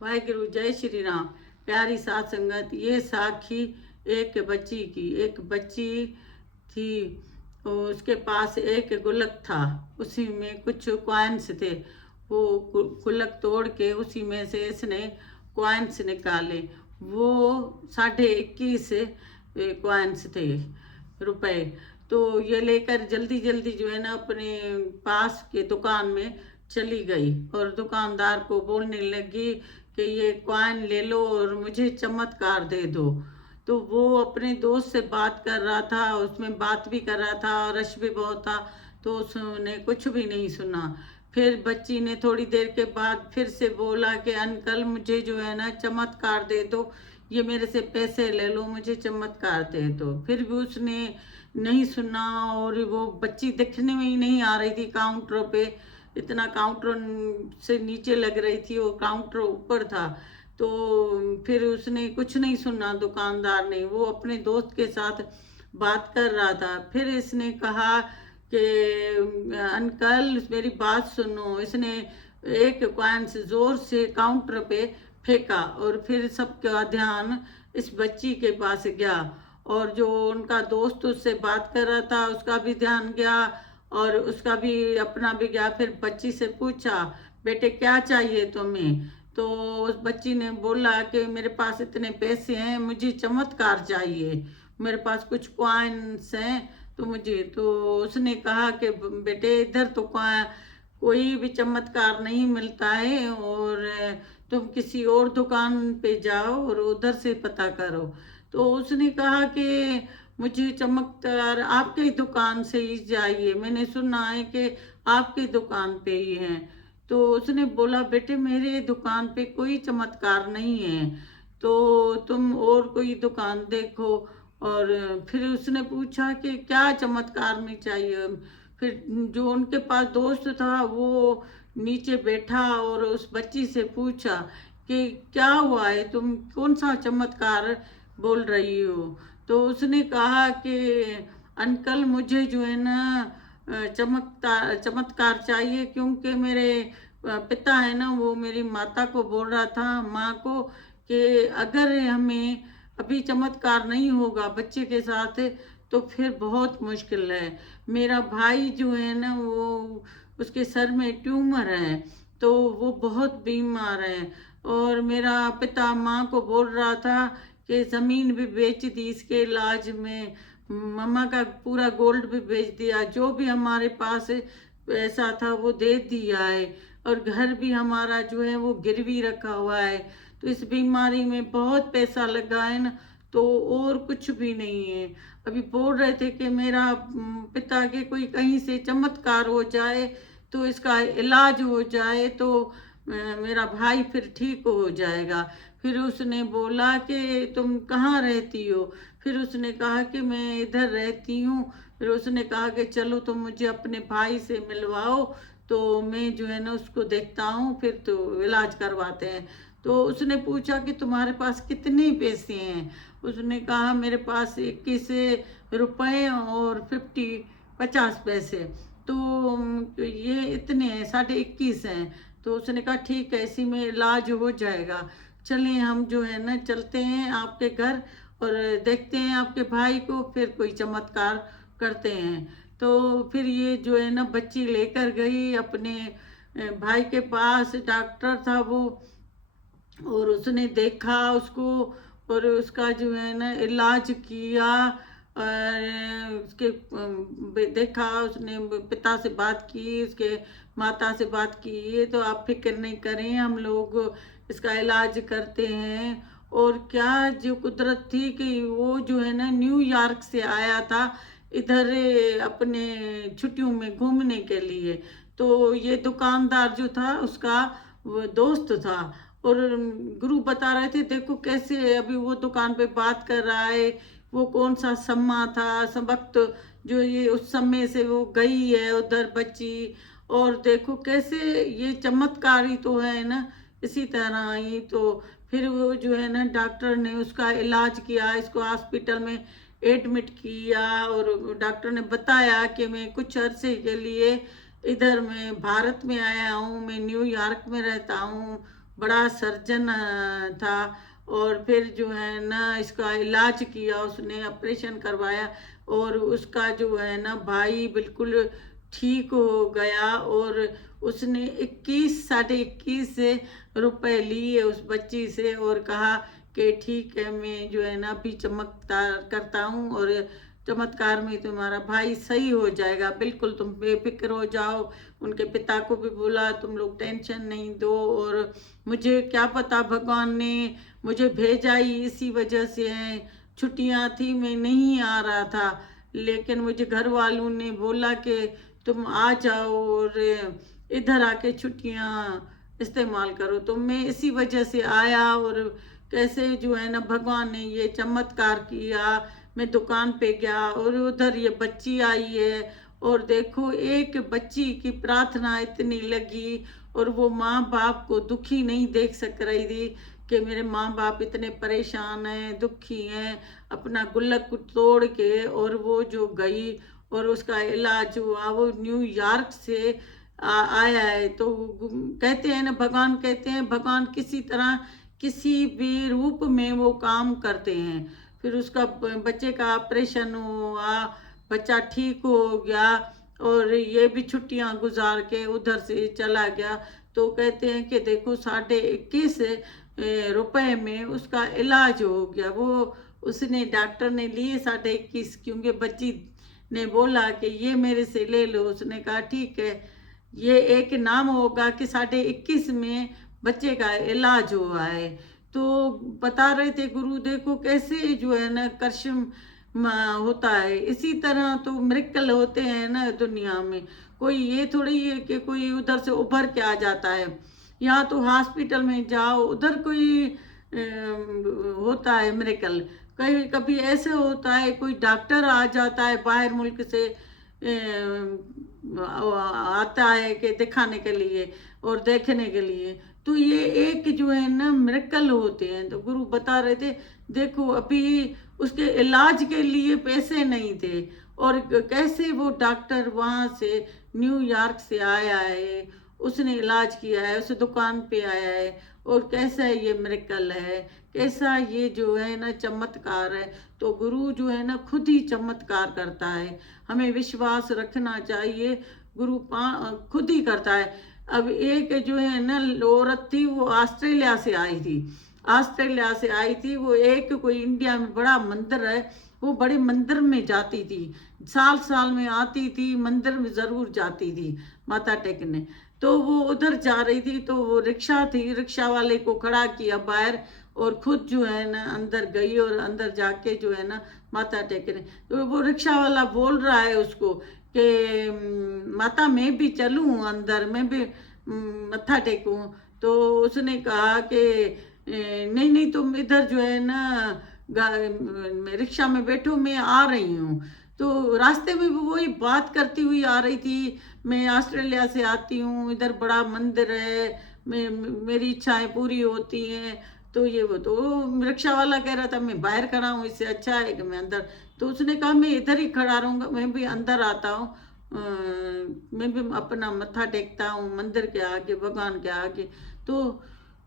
वाहिगुरु जय श्री राम। प्यारी सात संगत, ये साखी एक बच्ची थी। उसके पास एक गुल्लक था, उसी में कुछ कॉइन्स थे। वो गुल्लक तोड़ के उसी में से इसने कॉइन्स निकाले। वो 21.5 कॉइन्स थे, रुपए। तो ये लेकर जल्दी जल्दी जो है ना अपने पास के दुकान में चली गई और दुकानदार को बोलने लगी कि ये कॉइन ले लो और मुझे चमत्कार दे दो। तो वो अपने दोस्त से बात कर रहा था, उसमें बात भी कर रहा था और रश भी बहुत था, तो उसने कुछ भी नहीं सुना। फिर बच्ची ने थोड़ी देर के बाद फिर से बोला कि अंकल मुझे जो है ना चमत्कार दे दो, ये मेरे से पैसे ले लो, मुझे चमत्कार दे दो। फिर भी उसने नहीं सुना और वो बच्ची दिखने में ही नहीं आ रही थी काउंटर पे। इतना काउंटर से नीचे लग रही थी, वो काउंटर ऊपर था। तो फिर उसने कुछ नहीं सुना, दुकानदार ने। वो अपने दोस्त के साथ बात कर रहा था। फिर इसने कहा कि अंकल मेरी बात सुनो। इसने एक कॉइन से जोर से काउंटर पे फेंका और फिर सबका ध्यान इस बच्ची के पास गया और जो उनका दोस्त उससे बात कर रहा था उसका भी ध्यान गया और उसका भी अपना भी गया। फिर बच्ची से पूछा, बेटे क्या चाहिए तुम्हें? तो उस बच्ची ने बोला कि मेरे पास इतने पैसे हैं, मुझे चमत्कार चाहिए, मेरे पास कुछ कॉइन्स हैं तो मुझे। तो उसने कहा कि बेटे इधर तो कोई भी चमत्कार नहीं मिलता है और तुम किसी और दुकान पे जाओ और उधर से पता करो। तो उसने कहा कि मुझे चमत्कार आपके ही दुकान से ही चाहिए, मैंने सुना है कि आपकी दुकान पे ही है। तो उसने बोला बेटे मेरे दुकान पे कोई चमत्कार नहीं है, तो तुम और कोई दुकान देखो। और फिर उसने पूछा कि क्या चमत्कार में चाहिए। फिर जो उनके पास दोस्त था वो नीचे बैठा और उस बच्ची से पूछा कि क्या हुआ है, तुम कौन सा चमत्कार बोल रही हो? तो उसने कहा कि अंकल मुझे जो है ना चमत्कार चमत्कार चाहिए, क्योंकि मेरे पिता है ना वो मेरी माता को बोल रहा था, माँ को, कि अगर हमें अभी चमत्कार नहीं होगा बच्चे के साथ तो फिर बहुत मुश्किल है। मेरा भाई जो है ना वो उसके सर में ट्यूमर है, तो वो बहुत बीमार है। और मेरा पिता माँ को बोल रहा था कि ज़मीन भी बेच दी इसके इलाज में, मम्मा का पूरा गोल्ड भी बेच दिया, जो भी हमारे पास पैसा था वो दे दिया है, और घर भी हमारा जो है वो गिरवी रखा हुआ है। तो इस बीमारी में बहुत पैसा लगा है ना, तो और कुछ भी नहीं है। अभी बोल रहे थे कि मेरा पिता के कोई कहीं से चमत्कार हो जाए तो इसका इलाज हो जाए तो मेरा भाई फिर ठीक हो जाएगा। फिर उसने बोला कि तुम कहाँ रहती हो? फिर उसने कहा कि मैं इधर रहती हूँ। फिर उसने कहा कि चलो तुम मुझे अपने भाई से मिलवाओ, तो मैं जो है ना उसको देखता हूँ, फिर तो इलाज करवाते हैं। तो उसने पूछा कि तुम्हारे पास कितने पैसे हैं? उसने कहा मेरे पास 21 रुपए और 50 पैसे। तो ये इतने हैं, 21.5 हैं। तो उसने कहा ठीक है, इसी में इलाज हो जाएगा। चलिए हम जो है ना चलते हैं आपके घर और देखते हैं आपके भाई को, फिर कोई चमत्कार करते हैं। तो फिर ये जो है ना बच्ची लेकर गई अपने भाई के पास। डॉक्टर था वो, और उसने देखा उसको और उसका जो है ना इलाज किया। और उसके देखा, उसने पिता से बात की, उसके माता से बात की, ये तो आप फिक्र नहीं करें, हम लोग इसका इलाज करते हैं। और क्या जो कुदरत थी कि वो जो है ना न्यूयॉर्क से आया था इधर अपने छुट्टियों में घूमने के लिए। तो ये दुकानदार जो था उसका वो दोस्त था। और गुरु बता रहे थे देखो कैसे अभी वो दुकान पे बात कर रहा है, वो कौन सा सम्मा था, सब वक्त जो ये उस समय से वो गई है उधर बच्ची। और देखो कैसे ये चमत्कारी तो है ना, इसी तरह ही। तो फिर वो जो है ना डॉक्टर ने उसका इलाज किया, इसको हॉस्पिटल में एडमिट किया। और डॉक्टर ने बताया कि मैं कुछ अरसे के लिए इधर मैं भारत में आया हूँ, मैं न्यूयॉर्क में रहता हूँ, बड़ा सर्जन था। और फिर जो है ना इसका इलाज किया, उसने ऑपरेशन करवाया और उसका जो है ना भाई बिल्कुल ठीक हो गया। और उसने 21 ₹21.5 लिए उस बच्ची से और कहा कि ठीक है, मैं जो है ना अभी चमत्कार करता हूँ और चमत्कार में तुम्हारा भाई सही हो जाएगा, बिल्कुल तुम बेफिक्र हो जाओ। उनके पिता को भी बोला तुम लोग टेंशन नहीं दो, और मुझे क्या पता भगवान ने मुझे भेजा ही इसी वजह से है। छुट्टियां थी, मैं नहीं आ रहा था, लेकिन मुझे घर वालों ने बोला कि तुम आ जाओ और इधर आके छुट्टियां इस्तेमाल करो, तो मैं इसी वजह से आया। और कैसे जो है ना भगवान ने ये चमत्कार किया। मैं दुकान पे गया और उधर ये बच्ची आई है, और देखो एक बच्ची की प्रार्थना इतनी लगी, और वो माँ बाप को दुखी नहीं देख सक रही थी कि मेरे माँ बाप इतने परेशान हैं, दुखी हैं, अपना गुल्लक तोड़ के। और वो जो गई और उसका इलाज हुआ, वो न्यूयॉर्क से आया है। तो कहते हैं ना, भगवान कहते हैं भगवान किसी तरह किसी भी रूप में वो काम करते हैं। फिर उसका बच्चे का ऑपरेशन हुआ, बच्चा ठीक हो गया, और ये भी छुट्टियां गुजार के उधर से चला गया। तो कहते हैं कि देखो ₹21.5 में उसका इलाज हो गया। वो उसने डॉक्टर ने लिए 21.5, क्योंकि बच्ची ने बोला कि ये मेरे से ले लो। उसने कहा ठीक है, ये एक नाम होगा कि 21.5 में बच्चे का इलाज हुआ है। तो बता रहे थे गुरु, देखो कैसे जो है ना कर्शम होता है, इसी तरह तो मिरेकल होते हैं ना दुनिया में। कोई ये थोड़ी है कि कोई उधर से उभर के आ जाता है। यहाँ तो हॉस्पिटल में जाओ, उधर कोई होता है मिरेकल। कहीं कभी ऐसे होता है कोई डॉक्टर आ जाता है बाहर मुल्क से, आता है कि दिखाने के लिए और देखने के लिए। तो ये एक जो है ना मिरेकल होते हैं। तो गुरु बता रहे थे देखो अभी उसके इलाज के लिए पैसे नहीं थे, और कैसे वो डॉक्टर वहाँ से न्यूयॉर्क से आया है, उसने इलाज किया है, उस दुकान पे आया है, और कैसा ये मिरेकल है, कैसा ये जो है ना चमत्कार है। तो गुरु जो है ना खुद ही चमत्कार करता है, हमें विश्वास रखना चाहिए। गुरु खुद ही करता है। अब एक जो है ना औरत थी, वो ऑस्ट्रेलिया से आई थी, ऑस्ट्रेलिया से आई थी। वो एक कोई इंडिया में बड़ा मंदिर है, वो बड़े मंदिर में जाती थी, साल साल में आती थी, मंदिर में ज़रूर जाती थी माथा टेकने। तो वो उधर जा रही थी, तो वो रिक्शा थी, रिक्शा वाले को खड़ा किया बाहर, और खुद जो है ना अंदर गई, और अंदर जाके जो है ना माथा टेकने। तो वो रिक्शा वाला बोल रहा है उसको कि माता मैं भी चलूँ अंदर, मैं भी मत्था टेकूं। तो उसने कहा कि नहीं नहीं, तुम इधर जो है ना रिक्शा में बैठो, मैं आ रही हूँ। तो रास्ते में भी वही बात करती हुई आ रही थी, मैं ऑस्ट्रेलिया से आती हूँ, इधर बड़ा मंदिर है, मेरी इच्छाएं पूरी होती हैं। तो ये वो तो रिक्शा वाला कह रहा था मैं बाहर खड़ा हूँ, इससे अच्छा है कि मैं अंदर। तो उसने कहा मैं इधर ही खड़ा रहूँगा, मैं भी अंदर आता हूँ, मैं भी अपना मत्था टेकता हूँ मंदिर के आगे, भगवान के आगे। तो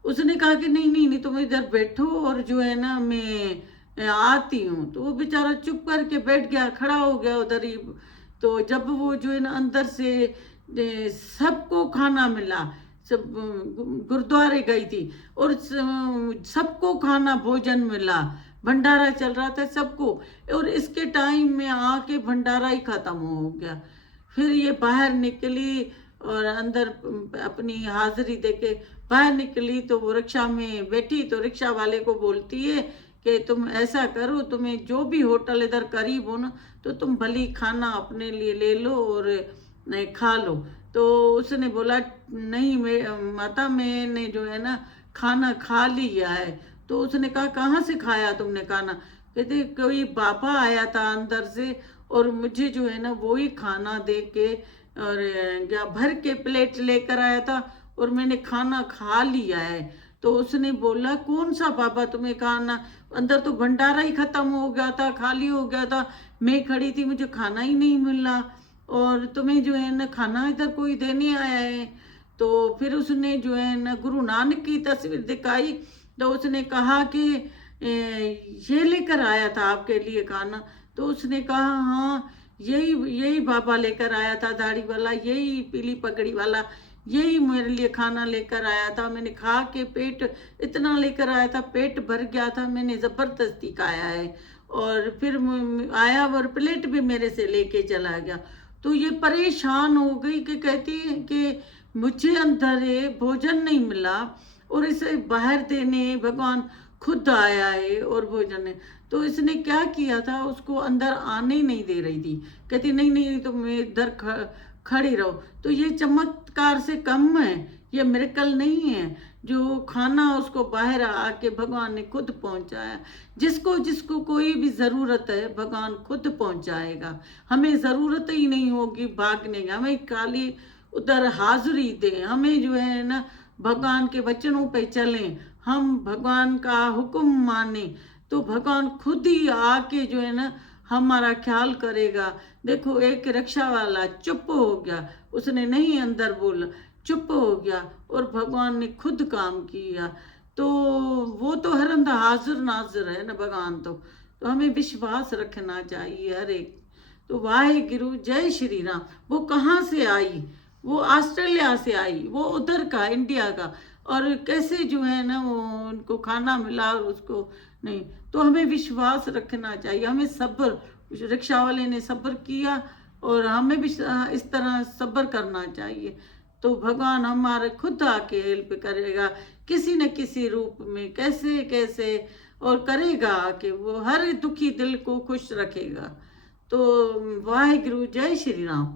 उसने कहा कि नहीं नहीं नहीं, तुम इधर बैठो और जो है ना मैं आती हूँ। तो वो बेचारा चुप करके बैठ गया, खड़ा हो गया उधर ही। तो जब वो जो है ना अंदर से सबको खाना मिला, सब गुरुद्वारे गई थी, और सबको खाना भोजन मिला, भंडारा चल रहा था सबको। और इसके टाइम में आके भंडारा ही खत्म हो गया। फिर ये बाहर निकली और अंदर अपनी हाजिरी देके बाहर निकली, तो वो रिक्शा में बैठी, तो रिक्शा वाले को बोलती है कि तुम ऐसा करो, तुम्हें जो भी होटल इधर करीब हो ना, तो तुम भली खाना अपने लिए ले लो और खा लो। तो उसने बोला नहीं माता मैंने जो है ना खाना खा लिया है। तो उसने कहा कहाँ से खाया तुमने खाना? कहते कोई बाबा आया था अंदर से, और मुझे जो है ना वो ही खाना दे के और या भर के प्लेट लेकर आया था, और मैंने खाना खा लिया है। तो उसने बोला कौन सा बाबा तुम्हें खाना? अंदर तो भंडारा ही खत्म हो गया था, खाली हो गया था, मैं खड़ी थी, मुझे खाना ही नहीं मिला, और तुम्हें जो है ना खाना इधर कोई देने आया है। तो फिर उसने जो है ना गुरु नानक की तस्वीर दिखाई, तो उसने कहा कि ये लेकर आया था आपके लिए खाना। तो उसने कहा हाँ, यही यही बाबा लेकर आया था, दाढ़ी वाला, यही पीली पगड़ी वाला, यही मेरे लिए खाना लेकर आया था। मैंने खा के पेट इतना लेकर आया था, पेट भर गया था, मैंने ज़बरदस्ती खाया है। और फिर आया और प्लेट भी मेरे से लेके चला गया। तो ये परेशान हो गई कि कहती है कि मुझे अंदर है भोजन नहीं मिला, और इसे बाहर देने भगवान खुद आया है और भोजन है। तो इसने क्या किया था, उसको अंदर आने ही नहीं दे रही थी, कहती नहीं नहीं तो मैं इधर खड़ी रहो। तो ये चमत्कार से कम है, ये मिरेकल नहीं है। जो खाना उसको बाहर आके भगवान ने खुद पहुंचाया। जिसको जिसको कोई भी ज़रूरत है भगवान खुद पहुंचाएगा। हमें ज़रूरत ही नहीं होगी भागने की, हमें खाली उधर हाजिरी दें, हमें जो है ना भगवान के वचनों पे चलें, हम भगवान का हुक्म माने, तो भगवान खुद ही आके जो है ना हमारा ख्याल करेगा। देखो एक रिक्शा वाला चुप हो गया, उसने नहीं अंदर बोला, चुप हो गया, और भगवान ने खुद काम किया। तो वो तो हर अंदर हाजिर नाजिर है ना भगवान। तो हमें विश्वास रखना चाहिए हर एक। तो वाहे गुरु, जय श्री राम। वो कहाँ से आई, वो ऑस्ट्रेलिया से आई, वो उधर का इंडिया का, और कैसे जो है ना वो उनको खाना मिला और उसको नहीं। तो हमें विश्वास रखना चाहिए, हमें सब्र, रिक्शा वाले ने सब्र किया और हमें भी इस तरह सब्र करना चाहिए। तो भगवान हमारे खुद आके हेल्प करेगा किसी न किसी रूप में, कैसे कैसे, और करेगा कि वो हर दुखी दिल को खुश रखेगा। तो वाहिगुरु, जय श्री राम।